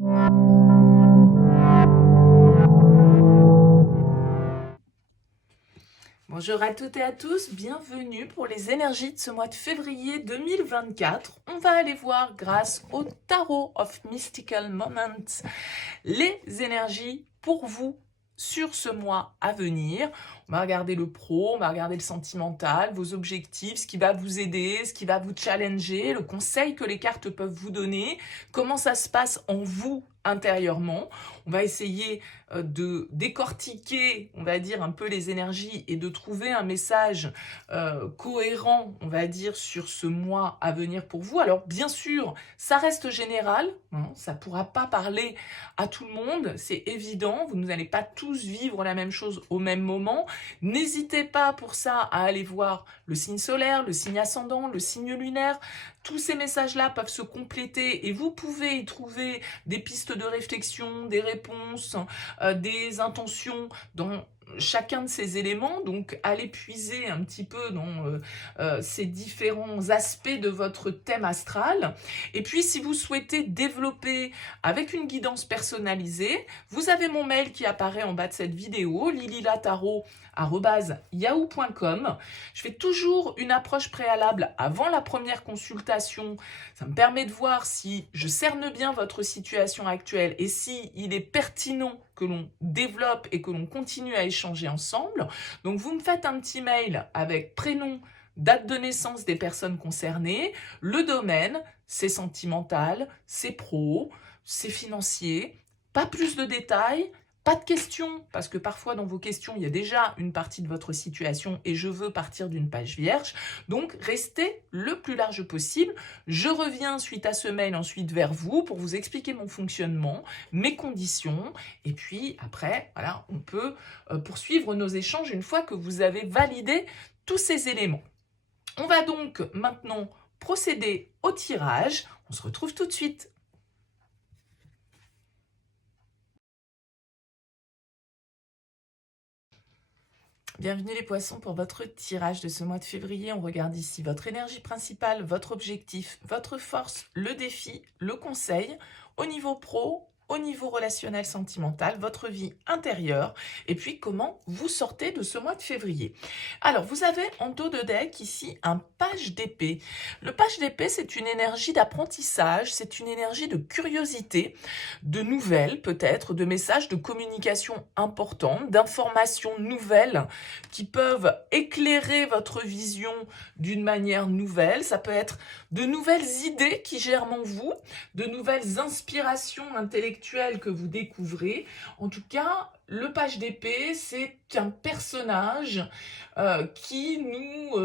Bonjour à toutes et à tous, bienvenue pour les énergies de ce mois de février 2024. On va aller voir grâce au Tarot of Mystical Moments les énergies pour vous sur ce mois à venir. On va regarder le pro, on va regarder le sentimental, vos objectifs, ce qui va vous aider, ce qui va vous challenger, le conseil que les cartes peuvent vous donner, comment ça se passe en vous intérieurement. On va essayer de décortiquer, on va dire, un peu les énergies et de trouver un message cohérent, on va dire, sur ce mois à venir pour vous. Alors, bien sûr, ça reste général, hein, ça ne pourra pas parler à tout le monde, c'est évident, vous n'allez pas tous vivre la même chose au même moment. N'hésitez pas pour ça à aller voir le signe solaire, le signe ascendant, le signe lunaire. Tous ces messages-là peuvent se compléter et vous pouvez y trouver des pistes de réflexion, des réponses, des intentions dans chacun de ces éléments, donc allez puiser un petit peu dans ces différents aspects de votre thème astral. Et puis si vous souhaitez développer avec une guidance personnalisée, vous avez mon mail qui apparaît en bas de cette vidéo, lililatarot@yahoo.com. Je fais toujours une approche préalable avant la première consultation. Ça me permet de voir si je cerne bien votre situation actuelle et si il est pertinent que l'on développe et que l'on continue à échanger ensemble. Donc vous me faites un petit mail avec prénom, date de naissance des personnes concernées, le domaine, c'est sentimental, c'est pro, c'est financier, pas plus de détails. Pas de questions, parce que parfois dans vos questions, il y a déjà une partie de votre situation et je veux partir d'une page vierge. Donc, restez le plus large possible. Je reviens suite à ce mail ensuite vers vous pour vous expliquer mon fonctionnement, mes conditions. Et puis après, voilà, on peut poursuivre nos échanges une fois que vous avez validé tous ces éléments. On va donc maintenant procéder au tirage. On se retrouve tout de suite. Bienvenue les poissons pour votre tirage de ce mois de février. On regarde ici votre énergie principale, votre objectif, votre force, le défi, le conseil, au niveau pro, au niveau relationnel sentimental, votre vie intérieure, et puis comment vous sortez de ce mois de février. Alors, vous avez en dos de deck ici un page d'épée. Le page d'épée, c'est une énergie d'apprentissage, c'est une énergie de curiosité, de nouvelles peut-être, de messages de communication importantes, d'informations nouvelles qui peuvent éclairer votre vision d'une manière nouvelle. Ça peut être de nouvelles idées qui germent en vous, de nouvelles inspirations intellectuelles que vous découvrez. En tout cas, le page d'épée, c'est un personnage qui nous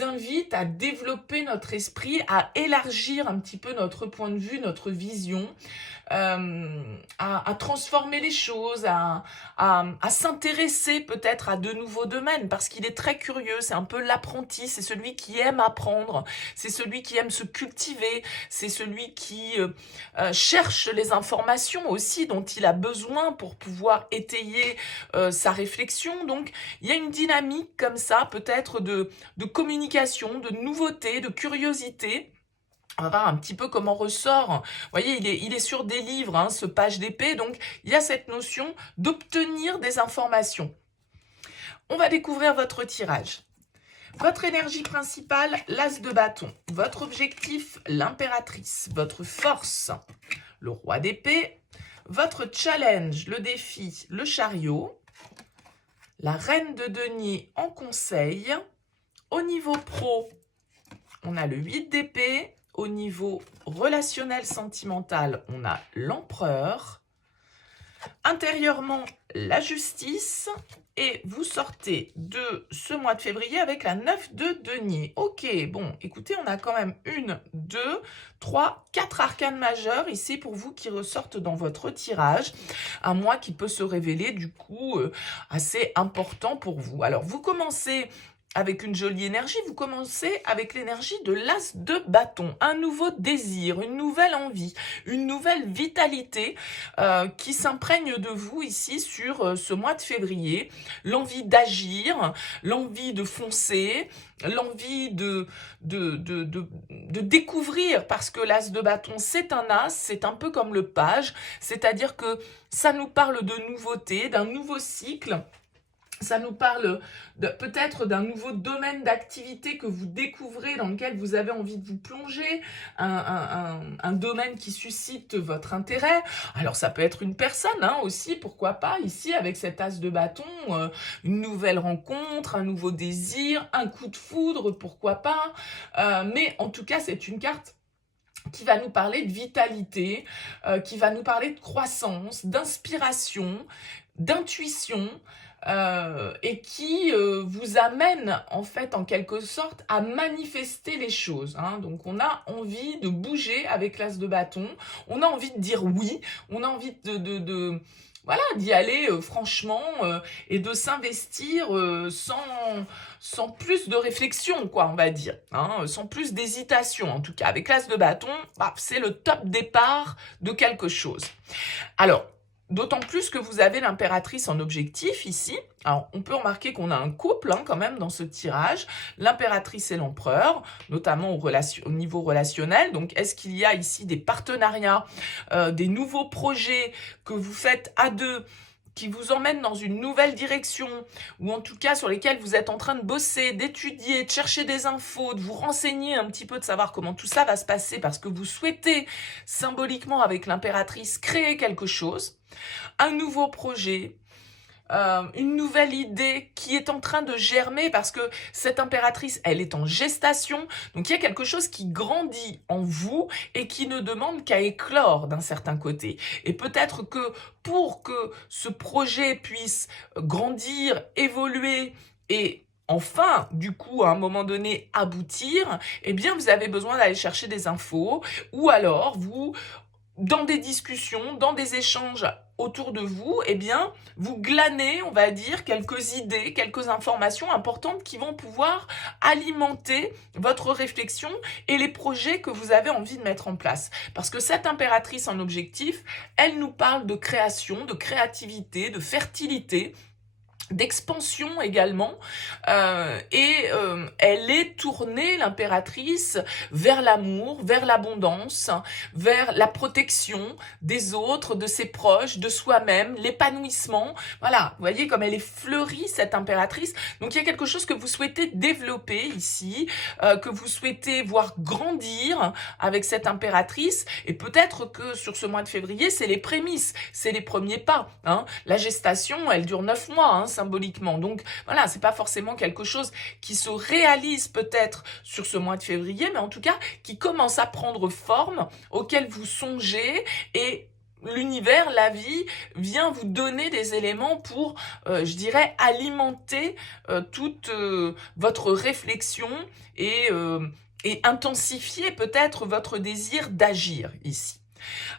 invite à développer notre esprit, à élargir un petit peu notre point de vue, notre vision, à transformer les choses, à s'intéresser peut-être à de nouveaux domaines, parce qu'il est très curieux, c'est un peu l'apprenti, c'est celui qui aime apprendre, c'est celui qui aime se cultiver, c'est celui qui cherche les informations aussi dont il a besoin pour pouvoir étayer sa réflexion. Donc il y a une dynamique comme ça, peut-être de communication, de nouveauté, de curiosité. On va voir un petit peu comment ressort. Vous voyez, il est sur des livres, hein, ce page d'épée, donc il y a cette notion d'obtenir des informations. On va découvrir votre tirage. Votre énergie principale, l'as de bâton. Votre objectif, l'impératrice. Votre force, le roi d'épée. Votre challenge, le défi, le chariot. La reine de denier en conseil. Au niveau pro, on a le 8 d'épée. Au niveau relationnel sentimental, on a l'empereur. Intérieurement, la justice. Et vous sortez de ce mois de février avec la 9 de denier. Ok, bon, écoutez, on a quand même 1, 2, 3, 4 arcanes majeures ici pour vous qui ressortent dans votre tirage. Un mois qui peut se révéler du coup assez important pour vous. Alors, vous commencez avec une jolie énergie, vous commencez avec l'énergie de l'as de bâton, un nouveau désir, une nouvelle envie, une nouvelle vitalité qui s'imprègne de vous ici sur ce mois de février. L'envie d'agir, l'envie de foncer, l'envie de découvrir, parce que l'as de bâton, c'est un as, c'est un peu comme le page, c'est-à-dire que ça nous parle de nouveauté, d'un nouveau cycle. Ça nous parle peut-être d'un nouveau domaine d'activité que vous découvrez, dans lequel vous avez envie de vous plonger, un domaine qui suscite votre intérêt. Alors ça peut être une personne aussi, pourquoi pas, ici avec cet as de bâton, une nouvelle rencontre, un nouveau désir, un coup de foudre, pourquoi pas. Mais en tout cas, c'est une carte qui va nous parler de vitalité, qui va nous parler de croissance, d'inspiration, d'intuition, et qui vous amène en fait en quelque sorte à manifester les choses. Donc on a envie de bouger avec l'as de bâton, on a envie de dire oui, on a envie voilà, d'y aller franchement et de s'investir sans plus de réflexion, quoi, on va dire, sans plus d'hésitation. En tout cas, avec l'as de bâton, c'est le top départ de quelque chose. Alors, d'autant plus que vous avez l'impératrice en objectif ici. Alors, on peut remarquer qu'on a un couple quand même dans ce tirage, l'impératrice et l'empereur, notamment au niveau relationnel. Donc, est-ce qu'il y a ici des partenariats, des nouveaux projets que vous faites à deux, qui vous emmènent dans une nouvelle direction, ou en tout cas sur lesquels vous êtes en train de bosser, d'étudier, de chercher des infos, de vous renseigner un petit peu, de savoir comment tout ça va se passer, parce que vous souhaitez symboliquement avec l'impératrice créer quelque chose, un nouveau projet, une nouvelle idée qui est en train de germer, parce que cette impératrice, elle est en gestation, donc il y a quelque chose qui grandit en vous et qui ne demande qu'à éclore d'un certain côté. Et peut-être que pour que ce projet puisse grandir, évoluer et enfin, du coup, à un moment donné, aboutir, eh bien, vous avez besoin d'aller chercher des infos, ou alors vous, dans des discussions, dans des échanges autour de vous, eh bien, vous glanez, on va dire, quelques idées, quelques informations importantes qui vont pouvoir alimenter votre réflexion et les projets que vous avez envie de mettre en place. Parce que cette impératrice en objectif, elle nous parle de création, de créativité, de fertilité, d'expansion également, et elle est tournée, l'impératrice, vers l'amour, vers l'abondance, vers la protection des autres, de ses proches, de soi-même, l'épanouissement. Voilà, vous voyez comme elle est fleurie, cette impératrice. Donc il y a quelque chose que vous souhaitez développer ici, que vous souhaitez voir grandir avec cette impératrice, et peut-être que sur ce mois de février, c'est les prémices, c'est les premiers pas. La gestation, elle dure 9 mois, symboliquement. Donc voilà, c'est pas forcément quelque chose qui se réalise peut-être sur ce mois de février, mais en tout cas qui commence à prendre forme, auquel vous songez, et l'univers, la vie, vient vous donner des éléments pour, je dirais, alimenter toute votre réflexion et intensifier peut-être votre désir d'agir ici.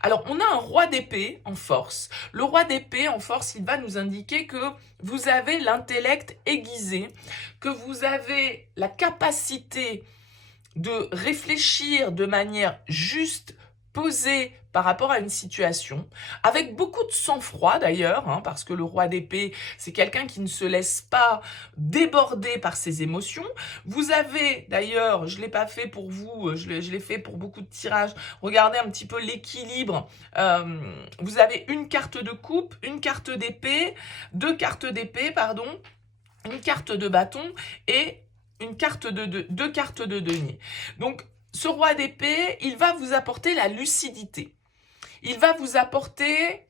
Alors, on a un roi d'épée en force. Le roi d'épée en force, il va nous indiquer que vous avez l'intellect aiguisé, que vous avez la capacité de réfléchir de manière juste, posée par rapport à une situation, avec beaucoup de sang-froid d'ailleurs, parce que le roi d'épée, c'est quelqu'un qui ne se laisse pas déborder par ses émotions. Vous avez d'ailleurs, je ne l'ai pas fait pour vous, je l'ai fait pour beaucoup de tirages, regardez un petit peu l'équilibre. Vous avez une carte de coupe, une carte d'épée, deux cartes d'épée, pardon, une carte de bâton et deux cartes de denier. Donc, ce roi d'épée, il va vous apporter la lucidité. Il va vous apporter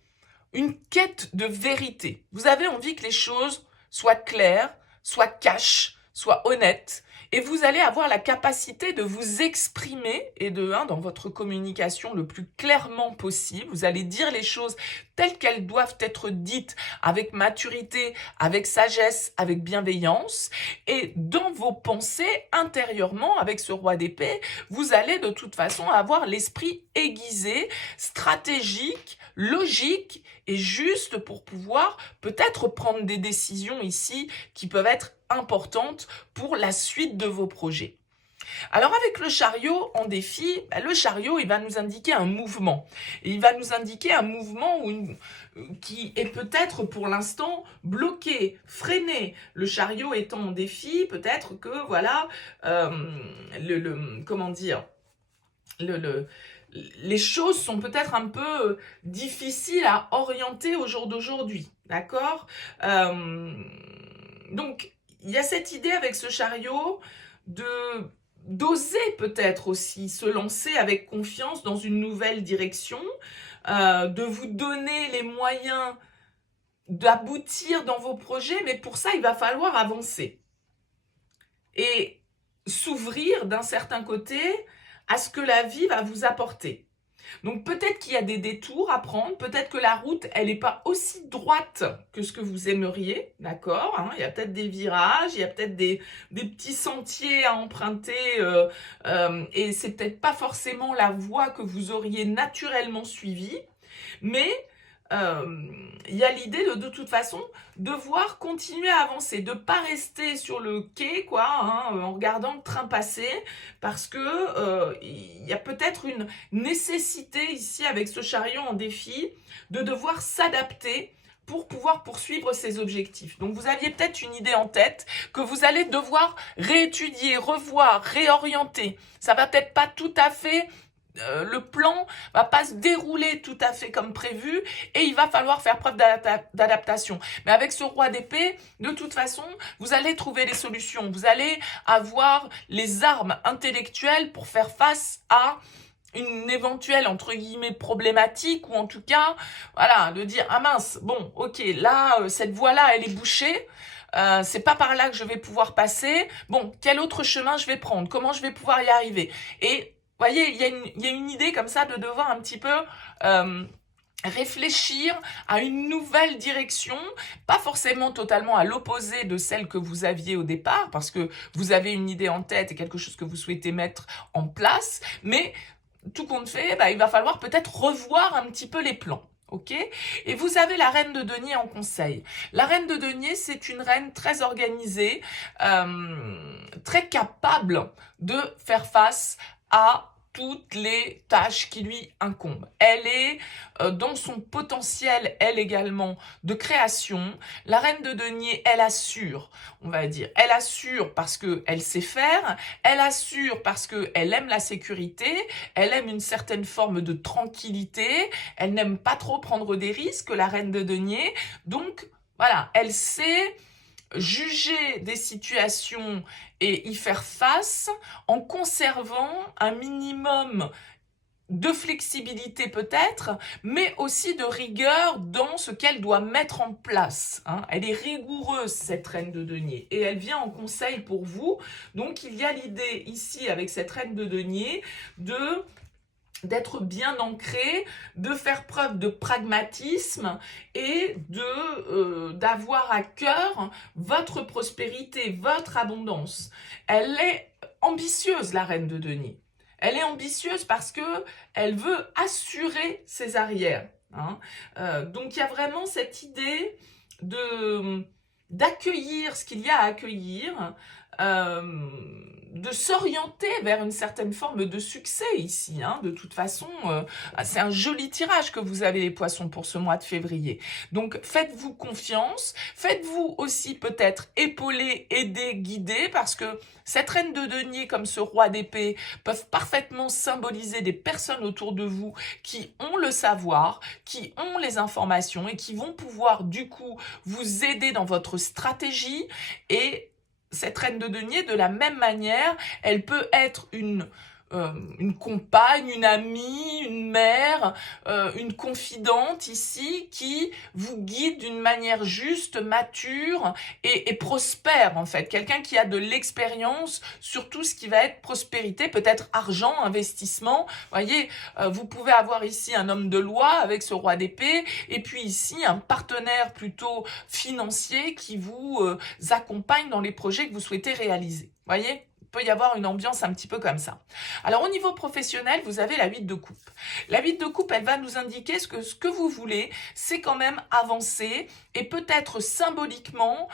une quête de vérité. Vous avez envie que les choses soient claires, soient cash, soient honnêtes, et vous allez avoir la capacité de vous exprimer, et dans votre communication le plus clairement possible. Vous allez dire les choses telles qu'elles doivent être dites, avec maturité, avec sagesse, avec bienveillance, et dans vos pensées, intérieurement, avec ce roi d'épée, vous allez de toute façon avoir l'esprit aiguisé, stratégique, logique et juste pour pouvoir peut-être prendre des décisions ici qui peuvent être importante pour la suite de vos projets. Alors avec le chariot en défi, le chariot il va nous indiquer un mouvement. Et il va nous indiquer un mouvement qui est peut-être pour l'instant bloqué, freiné. Le chariot étant en défi, peut-être que voilà, comment dire, les choses sont peut-être un peu difficiles à orienter au jour d'aujourd'hui, d'accord? Donc, il y a cette idée avec ce chariot d'oser peut-être aussi se lancer avec confiance dans une nouvelle direction, de vous donner les moyens d'aboutir dans vos projets, mais pour ça, il va falloir avancer et s'ouvrir d'un certain côté à ce que la vie va vous apporter. Donc peut-être qu'il y a des détours à prendre, peut-être que la route, elle n'est pas aussi droite que ce que vous aimeriez, d'accord, hein, il y a peut-être des virages, il y a peut-être des petits sentiers à emprunter, et c'est peut-être pas forcément la voie que vous auriez naturellement suivie, mais il y a l'idée de toute façon devoir continuer à avancer, de pas rester sur le quai quoi, hein, en regardant le train passer, parce que il y a peut-être une nécessité ici avec ce chariot en défi de devoir s'adapter pour pouvoir poursuivre ses objectifs. Donc vous aviez peut-être une idée en tête que vous allez devoir réétudier, revoir, réorienter. Ça va peut-être pas tout à fait le plan va pas se dérouler tout à fait comme prévu et il va falloir faire preuve d'adaptation. Mais avec ce roi d'épée, de toute façon, vous allez trouver les solutions. Vous allez avoir les armes intellectuelles pour faire face à une éventuelle, entre guillemets, problématique, ou en tout cas, voilà, de dire, ah mince, bon, ok, là, cette voie-là, elle est bouchée, c'est pas par là que je vais pouvoir passer, bon, quel autre chemin je vais prendre, comment je vais pouvoir y arriver. Et vous voyez, il y a une idée comme ça de devoir un petit peu réfléchir à une nouvelle direction, pas forcément totalement à l'opposé de celle que vous aviez au départ, parce que vous avez une idée en tête et quelque chose que vous souhaitez mettre en place, mais tout compte fait, il va falloir peut-être revoir un petit peu les plans. Ok ? Et vous avez la reine de denier en conseil. La reine de denier, c'est une reine très organisée, très capable de faire face à toutes les tâches qui lui incombent. Elle est dans son potentiel, elle également, de création. La reine de denier, elle assure, on va dire. Elle assure parce qu'elle sait faire, elle assure parce qu'elle aime la sécurité, elle aime une certaine forme de tranquillité, elle n'aime pas trop prendre des risques, la reine de denier. Donc, voilà, elle sait juger des situations et y faire face en conservant un minimum de flexibilité peut-être, mais aussi de rigueur dans ce qu'elle doit mettre en place. Hein. Elle est rigoureuse, cette reine de denier, et elle vient en conseil pour vous. Donc il y a l'idée ici, avec cette reine de denier, d'être bien ancré, de faire preuve de pragmatisme et d'avoir à cœur votre prospérité, votre abondance. Elle est ambitieuse, la reine de denier. Elle est ambitieuse parce que elle veut assurer ses arrières. Hein. Donc il y a vraiment cette idée d'accueillir ce qu'il y a à accueillir, de s'orienter vers une certaine forme de succès ici. Hein. De toute façon, c'est un joli tirage que vous avez les poissons pour ce mois de février. Donc faites-vous confiance, faites-vous aussi peut-être épauler, aider, guider, parce que cette reine de denier comme ce roi d'épée peuvent parfaitement symboliser des personnes autour de vous qui ont le savoir, qui ont les informations et qui vont pouvoir du coup vous aider dans votre stratégie. Et cette reine de denier, de la même manière, elle peut être une compagne, une amie, une mère, une confidente ici qui vous guide d'une manière juste, mature et prospère en fait. Quelqu'un qui a de l'expérience sur tout ce qui va être prospérité, peut-être argent, investissement. Voyez, vous pouvez avoir ici un homme de loi avec ce roi d'épée et puis ici un partenaire plutôt financier qui vous accompagne dans les projets que vous souhaitez réaliser. Voyez ? Peut y avoir une ambiance un petit peu comme ça. Alors au niveau professionnel, vous avez la 8 de coupe. La 8 de coupe, elle va nous indiquer ce que vous voulez, c'est quand même avancer et peut-être symboliquement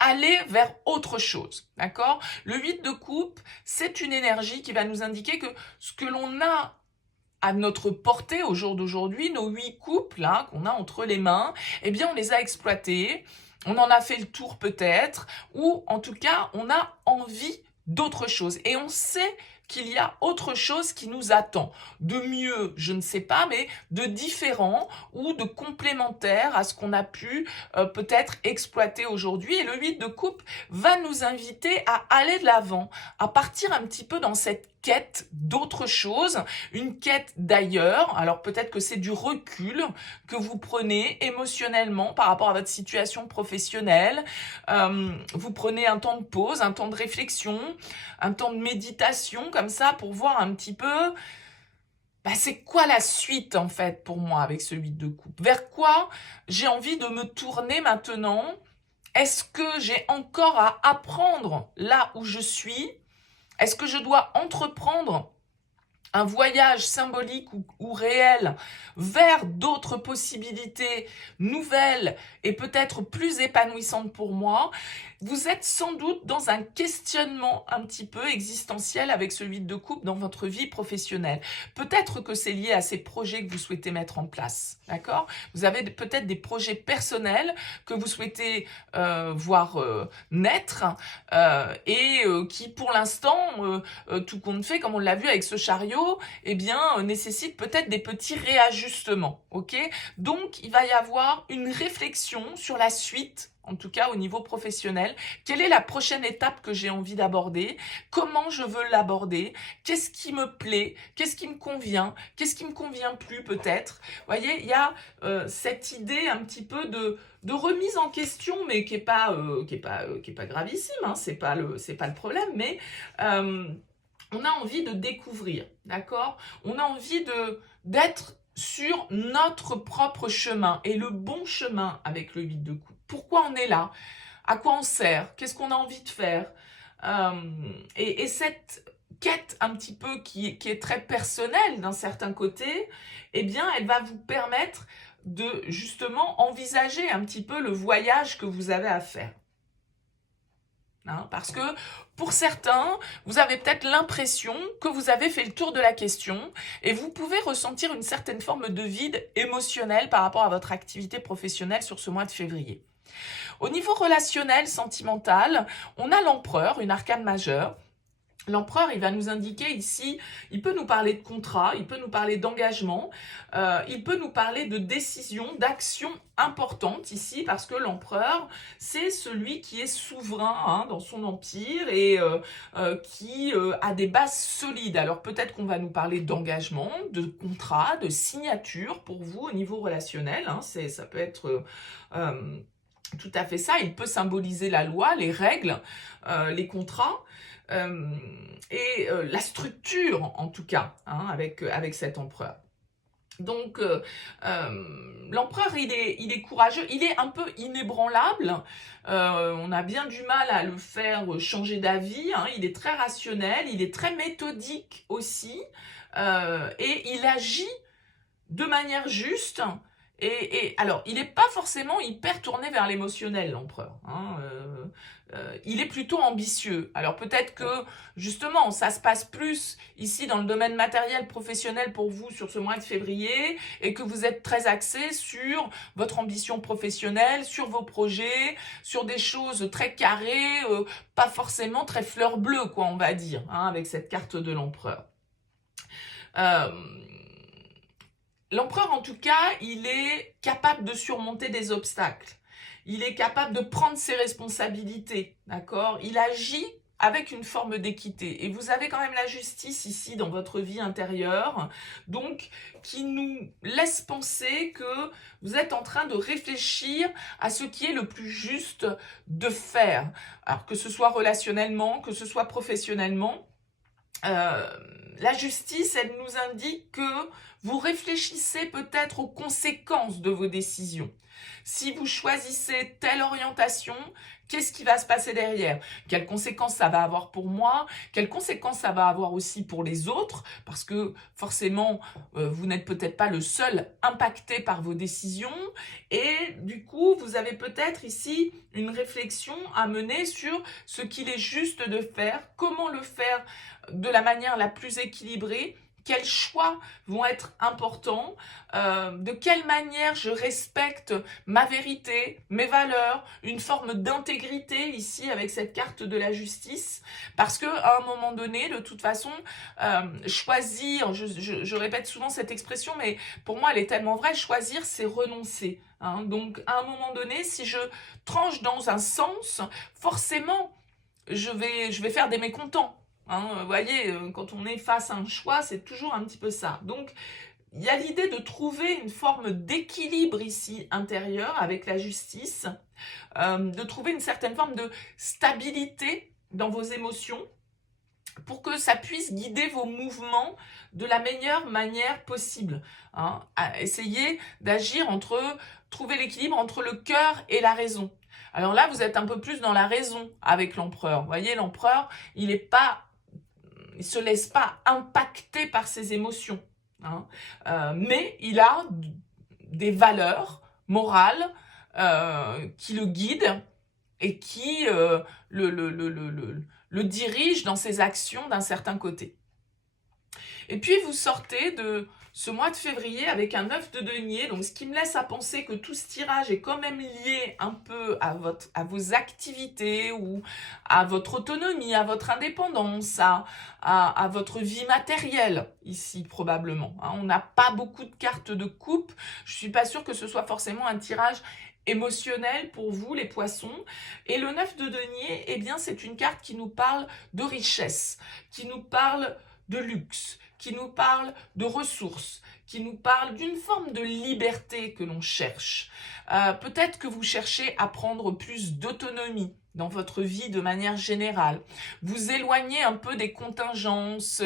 aller vers autre chose, d'accord? Le 8 de coupe, c'est une énergie qui va nous indiquer que ce que l'on a à notre portée au jour d'aujourd'hui, nos 8 coupes là qu'on a entre les mains, eh bien on les a exploités, on en a fait le tour peut-être, ou en tout cas on a envie d'autre chose. Et on sait qu'il y a autre chose qui nous attend. De mieux, je ne sais pas, mais de différent ou de complémentaire à ce qu'on a pu peut-être exploiter aujourd'hui. Et le 8 de coupe va nous inviter à aller de l'avant, à partir un petit peu dans cette quête d'autre chose, une quête d'ailleurs. Alors peut-être que c'est du recul que vous prenez émotionnellement par rapport à votre situation professionnelle. Vous prenez un temps de pause, un temps de réflexion, un temps de méditation comme ça pour voir un petit peu c'est quoi la suite en fait pour moi avec ce 8 de coupe. Vers quoi j'ai envie de me tourner maintenant? Est-ce que j'ai encore à apprendre là où je suis? Est-ce que je dois entreprendre un voyage symbolique ou réel vers d'autres possibilités nouvelles et peut-être plus épanouissantes pour moi? Vous êtes sans doute dans un questionnement un petit peu existentiel avec ce 8 de coupe dans votre vie professionnelle. Peut-être que c'est lié à ces projets que vous souhaitez mettre en place, d'accord? Vous avez peut-être des projets personnels que vous souhaitez voir naître et qui pour l'instant, tout compte fait, comme on l'a vu avec ce chariot, nécessitent peut-être des petits réajustements, ok? Donc, il va y avoir une réflexion sur la suite, en tout cas au niveau professionnel. Quelle est la prochaine étape que j'ai envie d'aborder? Comment je veux l'aborder? Qu'est-ce qui me plaît? Qu'est-ce qui me convient? Qu'est-ce qui me convient plus peut-être? Vous voyez, il y a cette idée un petit peu de remise en question, mais qui est pas gravissime, hein, c'est pas le problème, mais on a envie de découvrir, d'accord? On a envie d'être sur notre propre chemin et le bon chemin avec le 8 de coupe. Pourquoi on est là? À quoi on sert? Qu'est-ce qu'on a envie de faire? Et cette quête un petit peu qui est très personnelle d'un certain côté, elle va vous permettre de justement envisager un petit peu le voyage que vous avez à faire. Parce que pour certains, vous avez peut-être l'impression que vous avez fait le tour de la question et vous pouvez ressentir une certaine forme de vide émotionnel par rapport à votre activité professionnelle sur ce mois de février. Au niveau relationnel, sentimental, on a l'empereur, une arcane majeure. L'empereur, il va nous indiquer ici, il peut nous parler de contrat, il peut nous parler d'engagement, il peut nous parler de décision, d'action importante ici, parce que l'empereur, c'est celui qui est souverain dans son empire et qui a des bases solides. Alors peut-être qu'on va nous parler d'engagement, de contrat, de signature pour vous au niveau relationnel. Ça peut être tout à fait ça. Il peut symboliser la loi, les règles, les contrats. La structure en tout cas avec cet empereur. Donc l'empereur il est courageux, il est un peu inébranlable, on a bien du mal à le faire changer d'avis, il est très rationnel, il est très méthodique aussi, et il agit de manière juste. Alors, il n'est pas forcément hyper tourné vers l'émotionnel, l'empereur. Il est plutôt ambitieux. Alors peut-être que, justement, ça se passe plus ici dans le domaine matériel professionnel pour vous sur ce mois de février et que vous êtes très axé sur votre ambition professionnelle, sur vos projets, sur des choses très carrées, pas forcément très fleur bleue, quoi, on va dire, avec cette carte de l'empereur. L'empereur, en tout cas, il est capable de surmonter des obstacles. Il est capable de prendre ses responsabilités, d'accord? Il agit avec une forme d'équité. Et vous avez quand même la justice ici dans votre vie intérieure, donc qui nous laisse penser que vous êtes en train de réfléchir à ce qui est le plus juste de faire. Alors que ce soit relationnellement, que ce soit professionnellement, la justice, elle nous indique que Vous réfléchissez peut-être aux conséquences de vos décisions. Si vous choisissez telle orientation, qu'est-ce qui va se passer derrière? Quelles conséquences ça va avoir pour moi? Quelles conséquences ça va avoir aussi pour les autres? Parce que forcément, vous n'êtes peut-être pas le seul impacté par vos décisions. Et du coup, vous avez peut-être ici une réflexion à mener sur ce qu'il est juste de faire, comment le faire de la manière la plus équilibrée, quels choix vont être importants, de quelle manière je respecte ma vérité, mes valeurs, une forme d'intégrité ici avec cette carte de la justice, parce que à un moment donné, de toute façon, choisir, je répète souvent cette expression, mais pour moi elle est tellement vraie, choisir c'est renoncer. Hein. Donc à un moment donné, si je tranche dans un sens, forcément, je vais faire des mécontents. Hein, vous voyez, quand on est face à un choix, c'est toujours un petit peu ça. Donc, il y a l'idée de trouver une forme d'équilibre ici intérieur avec la justice, de trouver une certaine forme de stabilité dans vos émotions pour que ça puisse guider vos mouvements de la meilleure manière possible. Hein. Essayez d'agir trouver l'équilibre entre le cœur et la raison. Alors là, vous êtes un peu plus dans la raison avec l'empereur. Vous voyez, l'empereur, il se laisse pas impacter par ses émotions. Hein. Mais il a des valeurs morales qui le guident et qui le dirigent dans ses actions d'un certain côté. Et puis vous sortez de ce mois de février avec un 9 de denier, donc ce qui me laisse à penser que tout ce tirage est quand même lié un peu à vos activités ou à votre autonomie, à votre indépendance, à votre vie matérielle ici probablement. Hein, on n'a pas beaucoup de cartes de coupe, je ne suis pas sûre que ce soit forcément un tirage émotionnel pour vous les poissons. Et le 9 de denier, eh bien c'est une carte qui nous parle de richesse, qui nous parle de luxe, qui nous parle de ressources, qui nous parle d'une forme de liberté que l'on cherche. Peut-être que vous cherchez à prendre plus d'autonomie dans votre vie de manière générale. Vous éloignez un peu des contingences,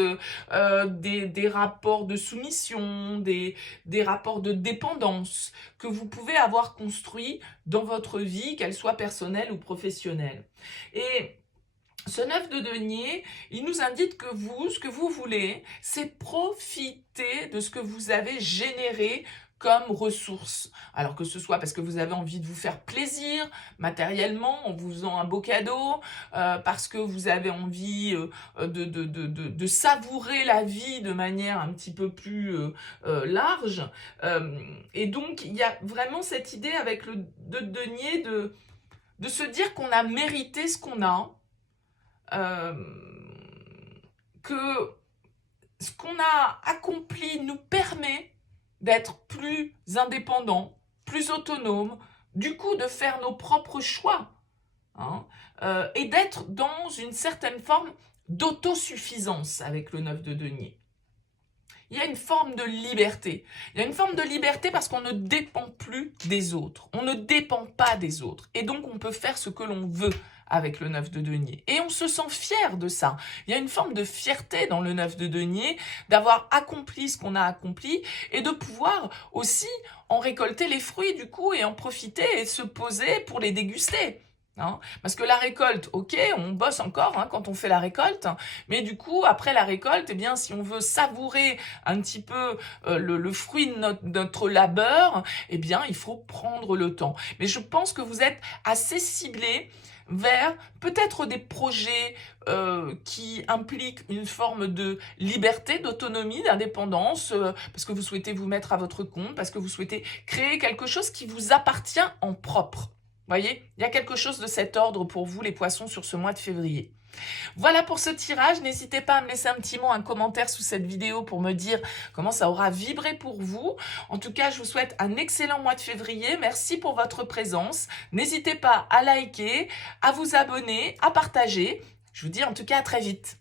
des rapports de soumission, des rapports de dépendance que vous pouvez avoir construits dans votre vie, qu'elle soit personnelle ou professionnelle. Et ce 9 de denier, il nous indique que vous, ce que vous voulez, c'est profiter de ce que vous avez généré comme ressources. Alors que ce soit parce que vous avez envie de vous faire plaisir matériellement en vous faisant un beau cadeau, parce que vous avez envie de savourer la vie de manière un petit peu plus large. Et donc, il y a vraiment cette idée avec le 2 de denier de se dire qu'on a mérité ce qu'on a, que ce qu'on a accompli nous permet d'être plus indépendants, plus autonomes, du coup de faire nos propres choix, hein, et d'être dans une certaine forme d'autosuffisance avec le 9 de denier. Il y a une forme de liberté. Il y a une forme de liberté parce qu'on ne dépend plus des autres. On ne dépend pas des autres. Et donc, on peut faire ce que l'on veut avec le 9 de denier. Et on se sent fier de ça. Il y a une forme de fierté dans le 9 de denier d'avoir accompli ce qu'on a accompli et de pouvoir aussi en récolter les fruits du coup et en profiter et se poser pour les déguster. Hein, parce que la récolte, ok, on bosse encore quand on fait la récolte, mais du coup, après la récolte, eh bien, si on veut savourer un petit peu le fruit de notre labeur, eh bien, il faut prendre le temps. Mais je pense que vous êtes assez ciblés vers peut-être des projets qui impliquent une forme de liberté, d'autonomie, d'indépendance, parce que vous souhaitez vous mettre à votre compte, parce que vous souhaitez créer quelque chose qui vous appartient en propre. Voyez, il y a quelque chose de cet ordre pour vous, les poissons, sur ce mois de février. Voilà pour ce tirage. N'hésitez pas à me laisser un petit mot, un commentaire sous cette vidéo pour me dire comment ça aura vibré pour vous. En tout cas, je vous souhaite un excellent mois de février. Merci pour votre présence. N'hésitez pas à liker, à vous abonner, à partager. Je vous dis en tout cas à très vite.